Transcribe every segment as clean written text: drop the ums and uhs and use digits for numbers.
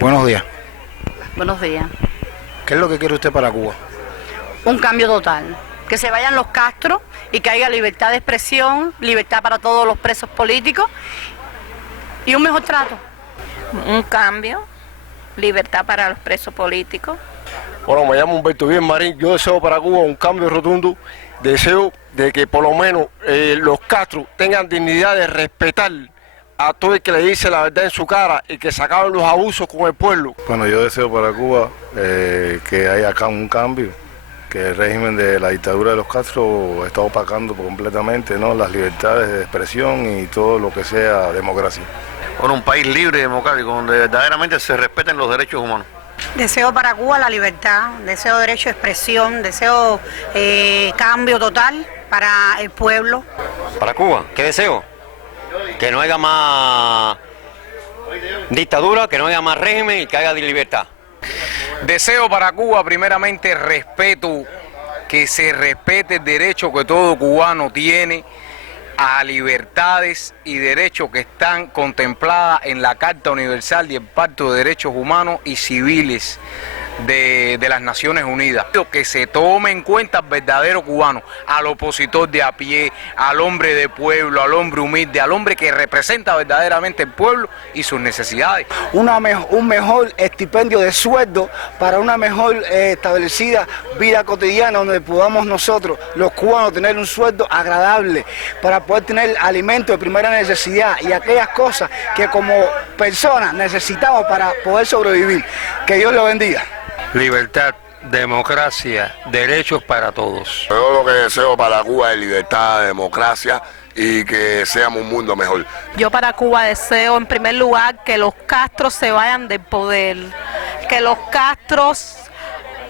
Buenos días. Buenos días. ¿Qué es lo que quiere usted para Cuba? Un cambio total. Que se vayan los Castro y que haya libertad de expresión, libertad para todos los presos políticos y un mejor trato. Un cambio, libertad para los presos políticos. Bueno, me llamo Humberto Bien Marín. Yo deseo para Cuba un cambio rotundo. Deseo de que por lo menos los Castro tengan dignidad de respetar a todo el que le dice la verdad en su cara y que se acaben los abusos con el pueblo. Bueno, yo deseo para Cuba que haya acá un cambio, que el régimen de la dictadura de los Castro está opacando completamente, ¿no?, las libertades de expresión y todo lo que sea democracia. Bueno, un país libre y democrático donde verdaderamente se respeten los derechos humanos. Deseo para Cuba la libertad, deseo derecho de expresión, deseo cambio total para el pueblo. Para Cuba, ¿qué deseo? Que no haya más dictadura, que no haya más régimen y que haya libertad. Deseo para Cuba primeramente respeto, que se respete el derecho que todo cubano tiene a libertades y derechos que están contempladas en la Carta Universal y el Pacto de Derechos Humanos y Civiles de las Naciones Unidas. Que se tome en cuenta al verdadero cubano, al opositor de a pie, al hombre de pueblo, al hombre humilde, al hombre que representa verdaderamente el pueblo y sus necesidades. Un mejor estipendio de sueldo para una mejor establecida vida cotidiana donde podamos nosotros, los cubanos, tener un sueldo agradable para poder tener alimentos de primera necesidad y aquellas cosas que como personas necesitamos para poder sobrevivir. Que Dios lo bendiga. Libertad, democracia, derechos para todos. Yo lo que deseo para Cuba es libertad, democracia y que seamos un mundo mejor. Yo para Cuba deseo en primer lugar que los Castros se vayan del poder, que los Castros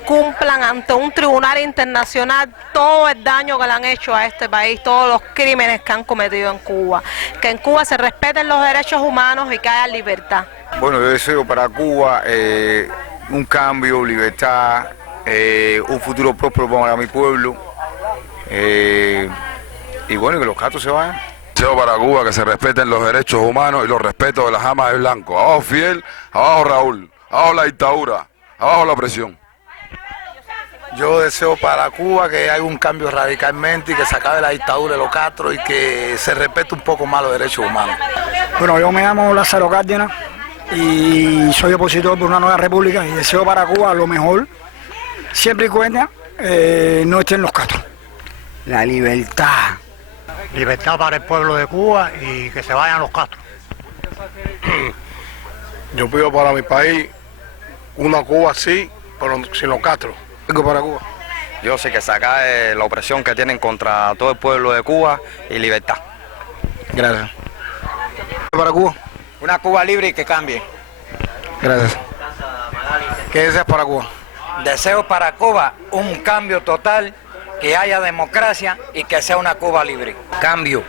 cumplan ante un tribunal internacional todo el daño que le han hecho a este país, todos los crímenes que han cometido en Cuba, que en Cuba se respeten los derechos humanos y que haya libertad. Bueno, yo deseo para Cuba un cambio, libertad, un futuro próspero para mi pueblo y bueno, que los Castro se vayan. Deseo para Cuba que se respeten los derechos humanos y los respetos de las amas de blanco. Abajo Fidel, abajo Raúl, abajo la dictadura, abajo la opresión. Yo deseo para Cuba que haya un cambio radicalmente y que se acabe la dictadura de los Castro y que se respete un poco más los derechos humanos. Bueno, yo me llamo Lázaro Cárdenas y soy opositor por una nueva república y deseo para Cuba lo mejor, siempre y cuando no estén los Castro. La libertad. Libertad para el pueblo de Cuba y que se vayan los Castro. Yo pido para mi país una Cuba así, pero sin los Castro. Algo para Cuba. Yo sé que se acabe la opresión que tienen contra todo el pueblo de Cuba y libertad. Gracias. Para Cuba. Una Cuba libre y que cambie. Gracias. ¿Qué deseas para Cuba? Deseo para Cuba un cambio total, que haya democracia y que sea una Cuba libre. Cambio.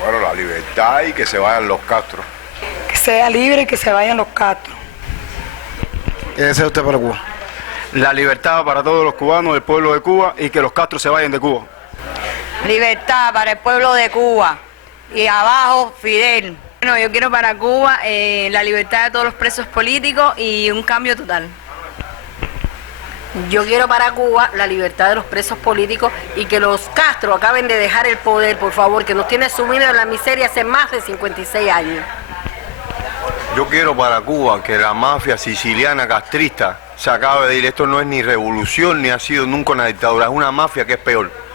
Bueno, la libertad y que se vayan los Castro. Que sea libre y que se vayan los Castro. ¿Qué desea usted para Cuba? La libertad para todos los cubanos del pueblo de Cuba y que los Castro se vayan de Cuba. Libertad para el pueblo de Cuba y abajo Fidel. Bueno, yo quiero para Cuba la libertad de todos los presos políticos y un cambio total. Yo quiero para Cuba la libertad de los presos políticos y que los Castro acaben de dejar el poder, por favor, que nos tiene sumidos en la miseria hace más de 56 años. Yo quiero para Cuba que la mafia siciliana castrista se acabe de ir. Esto no es ni revolución ni ha sido nunca una dictadura, es una mafia que es peor.